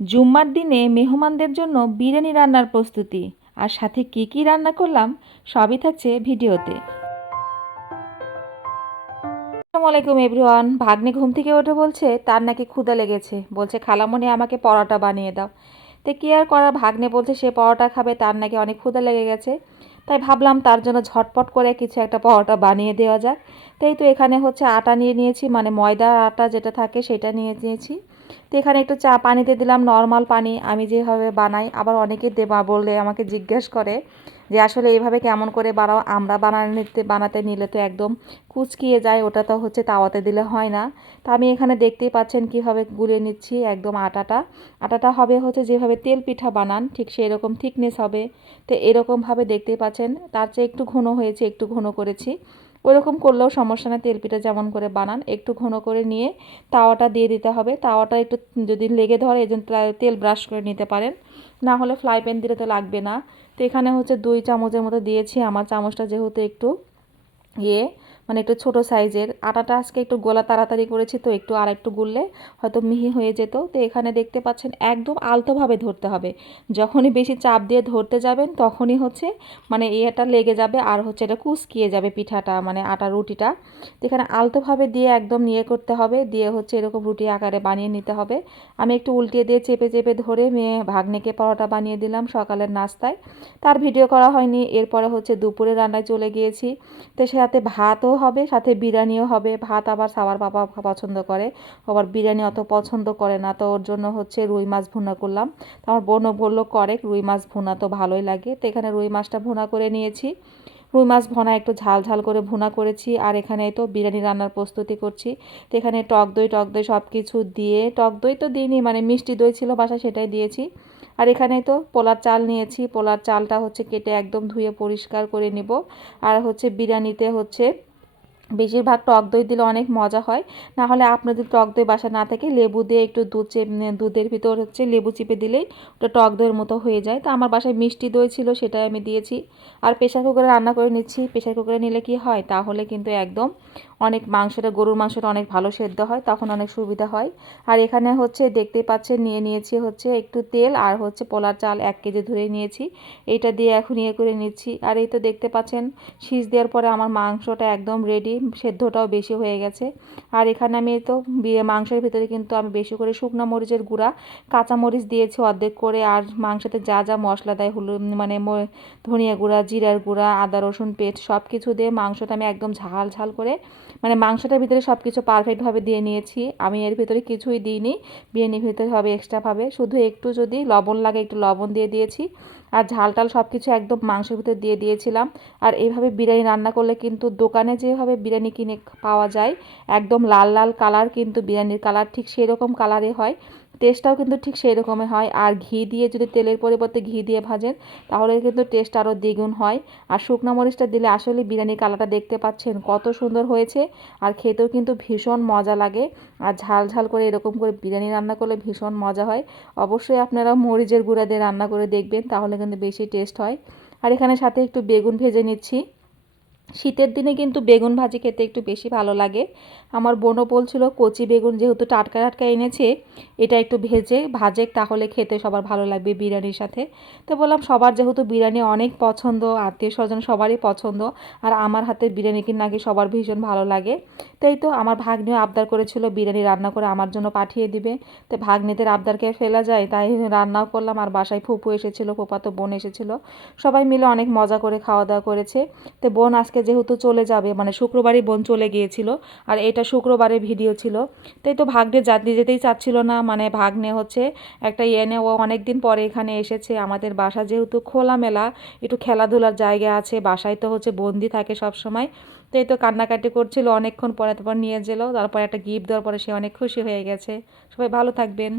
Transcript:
জুম্মার দিনে মেহমানদের জন্য বিরিয়ানি রান্নার প্রস্তুতি। আর সাথে কি কি রান্না করলাম, সবই থাকছে ভিডিওতে। আসসালামু আলাইকুম এভরিওয়ান। ভাগ্নে ঘুম থেকে ওঠে বলছে, তার নাকি ক্ষুদা লেগেছে। বলছে খালামণি আমাকে পরোটা বানিয়ে দাও। তো কি আর করা ভাগ্নে বলছে, সে পরোটা খাবে, তার নাকি অনেক ক্ষুদা লেগে গেছে। তাই ভাবলাম, তার জন্য ঝটপট করে কিছু একটা পরোটা বানিয়ে দেওয়া যাক। তাই তো এখানে হচ্ছে আটা নিয়ে নিয়েছি মানে ময়দার আটা যেটা থাকে সেটা নিয়ে নিয়েছি। তো এখানে একটু চা পানিতে দিলাম নর্মাল পানি আমি যেভাবে বানাই। আবার অনেকে দেবা বললে আমাকে জিজ্ঞেস করে যে, আসলে এইভাবে কেমন করে বানাও? আমরা বানাতে বানাতে নিলে তো একদম কুচকিয়ে যায়, ওটা তো হচ্ছে তাওয়াতে দিলে হয় না। তা আমি এখানে দেখতেই পাচ্ছেন কীভাবে গুলিয়ে নিচ্ছি একদম আটাটা। আটাটা হবে হচ্ছে যেভাবে তেল পিঠা বানান, ঠিক সেই রকম থিকনেস হবে। তো এরকমভাবে দেখতেই পাচ্ছেন, তার চেয়ে একটু ঘন হয়েছে, একটু ঘন করেছি। ওইরকম করলেও সমস্যা না তেলপিঠা যেমন করে বানান, একটু ঘন করে নিয়ে তাওয়াটা দিয়ে দিতে হবে। তাওয়াটা একটু যদি লেগে ধরে, এই তেল ব্রাশ করে নিতে পারেন। না হলে ফ্রাই প্যান দিলে তো লাগবে না। তো এখানে হচ্ছে দুই চামচের মতো দিয়েছি। আমার চামচটা যেহেতু একটু ইয়ে মানে একটু ছোট সাইজের। আটাটা আজকে একটু গোলা তাড়াতাড়ি করেছি তো একটু আর একটু গুললে হয়তো মিহি হয়ে যেত। তো এখানে দেখতে পাচ্ছেন একদম আলতোভাবে ধরতে হবে। যখনই বেশি চাপ দিয়ে ধরতে যাবেন তখনই হচ্ছে মানে এটা লেগে যাবে আর হচ্ছে এটা কুচকিয়ে যাবে পিঠাটা মানে আটা রুটিটা। তো এখানে আলতোভাবে দিয়ে একদম নিয়ে করতে হবে, দিয়ে হচ্ছে এরকম রুটি আকারে বানিয়ে নিতে হবে। আমি একটু উল্টিয়ে দিয়ে চেপে চেপে ধরে মেয়ে ভাগ্নেকে পরোটা বানিয়ে দিলাম সকালের নাস্তায়। তার ভিডিও করা হয়নি, এরপরে হচ্ছে দুপুরে রান্নায় চলে গিয়েছি। তো সাথে ভাতও হবে, সাথে বিরিয়ানিও হবে। ভাত আবার সাবার বাবা পছন্দ করে। আবার বিরিয়ানি অত পছন্দ করে না, তো ওর জন্য হচ্ছে রুই মাছ ভুনা করলাম। তো আমার বোনও বলল, করে, রুই মাছ ভুনা তো ভালোই লাগে। তো এখানে রুই মাছটা ভুনা করে নিয়েছি। রুই মাছ ভনা একটু ঝাল ঝাল করে ভুনা করেছি। আর এখানে তো বিরিয়ানি রান্নার প্রস্তুতি করছি। তো এখানে টক দই টক দই সব কিছু দিয়ে, টক দই তো দিইনি মানে মিষ্টি দই ছিল বাসা সেটাই দিয়েছি। আর এখানে তো পোলার চাল নিয়েছি। পোলার চালটা হচ্ছে কেটে একদম ধুয়ে পরিষ্কার করে নিব। আর হচ্ছে বিরিয়ানিতে হচ্ছে বেশিরভাগ টক দই দিলে অনেক মজা হয়। না হলে আপনাদের টক দই বাসা না থাকে, লেবু দিয়ে একটু দুধ দুধের ভিতর হচ্ছে লেবু চিপে দিলেই ওটা টক দইয়ের মতো হয়ে যায়। তো আমার বাসায় মিষ্টি দই ছিল, সেটাই আমি দিয়েছি। আর প্রেশার কুকারে রান্না করে নিচ্ছি। প্রেশার কুকারে নিলে কি হয়? তাহলে কিন্তু একদম অনেক মাংসটা, গরুর মাংসটা অনেক ভালো সেদ্ধ হয়, তখন অনেক সুবিধা হয়। আর এখানে হচ্ছে দেখতে পাচ্ছেন, নিয়ে নিয়েছি হচ্ছে একটু তেল আর হচ্ছে পোলার চাল এক কেজি ধরে নিয়েছি। এইটা দিয়ে এখন ইয়ে করে নিচ্ছি। আর এই তো দেখতে পাচ্ছেন, শীষ দেওয়ার পরে আমার মাংসটা একদম রেডি সেদ্ধটাও বেশি হয়ে গেছে। আর এখানে আমি তো মাংসের ভিতরে কিন্তু আমি বেশি করে শুকনো মরিচের গুঁড়া, কাঁচা মরিচ দিয়েছি অর্ধেক করে, আর মাংসতে যা যা মশলা দেয়, হলুদ মানে ধনিয়া গুঁড়া, জিরার গুঁড়া, আদা, রসুন পেস্ট সব কিছু দিয়ে মাংসটা আমি একদম ঝাল ঝাল করে মানে মাংসটার ভিতরে সব কিছু পারফেক্টভাবে দিয়ে নিয়েছি। আমি এর ভিতরে কিছুই দিইনি, বিরিয়ানির ভিতরে হবে এক্সট্রাভাবে শুধু একটু যদি লবণ লাগে, একটু লবণ দিয়ে দিয়েছি। আর ঝাল টাল সব কিছু একদম মাংসের ভিতরে দিয়ে দিয়েছিলাম। আর এইভাবে বিরিয়ানি রান্না করলে কিন্তু দোকানে যেভাবে বিরিয়ানি কিনে পাওয়া যায়, একদম লাল লাল কালার কিন্তু বিরিয়ানির কালার ঠিক সেরকম কালারে হয়। টেস্টটাও কিন্তু ঠিক সেই রকমই হয়। আর ঘি দিয়ে যদি তেলের পরিবর্তে ঘি দিয়ে ভাজেন, তাহলে কিন্তু টেস্ট আরও দ্বিগুণ হয়। আর শুকনো মরিচটা দিলে আসলে বিরিয়ানি কালারটা দেখতে পাচ্ছেন, কত সুন্দর হয়েছে। আর খেতেও কিন্তু ভীষণ মজা লাগে। আর ঝাল ঝাল করে এরকম করে বিরিয়ানি রান্না করলে ভীষণ মজা হয়। অবশ্যই আপনারা মরিচের গুঁড়া দিয়ে রান্না করে দেখবেন, তাহলে কিন্তু বেশি টেস্ট হয়। আর এখানে সাথে একটু বেগুন ভেজে নিচ্ছি। শীতের দিনে কিন্তু বেগুন ভাজি খেতে একটু বেশি ভালো লাগে। আমার বোনও বলছিল, কচি বেগুন যেহেতু টাটকা টাটকা এনেছে, এটা একটু ভেজে, ভাজে তাহলে খেতে সবার ভালো লাগবে বিরিয়ানির সাথে। তো বললাম, সবার যেহেতু বিরিয়ানি অনেক পছন্দ আত্মীয় স্বজন সবারই পছন্দ, আর আমার হাতের বিরিয়ানি কিনা নাকি সবার ভীষণ ভালো লাগে। তাই তো আমার ভাগ্নিও আবদার করেছিল বিরিয়ানি রান্না করে আমার জন্য পাঠিয়ে দিবে। তো ভাগ্নিদের আবদারকে ফেলা যায়? তাই রান্নাও করলাম, আর বাসায় ফুপু এসেছিল ফুপাতো বোন এসেছিল। সবাই মিলে অনেক মজা করে খাওয়া দাওয়া করেছে। তো বোন আজকে আজকে যেহেতু চলে যাবে মানে শুক্রবারই বোন চলে গিয়েছিল আর এটা শুক্রবারের ভিডিও ছিল। তাই তো ভাগ্নে যাতে যেতেই চাচ্ছিল না মানে ভাগ্নে হচ্ছে একটা এনে ও অনেক দিন পরে এখানে এসেছে। আমাদের বাসা যেহেতু খোলামেলা, একটু খেলাধুলার জায়গা আছে, বাসায় তো হচ্ছে বন্দি থাকে সব সময় তো এই তো কান্নাকাটি করছিল, অনেকক্ষণ পরে তারপর নিয়ে গেলো, তারপর একটা গিফট দেওয়ার পরে সে অনেক খুশি হয়ে গেছে। সবাই ভালো থাকবেন।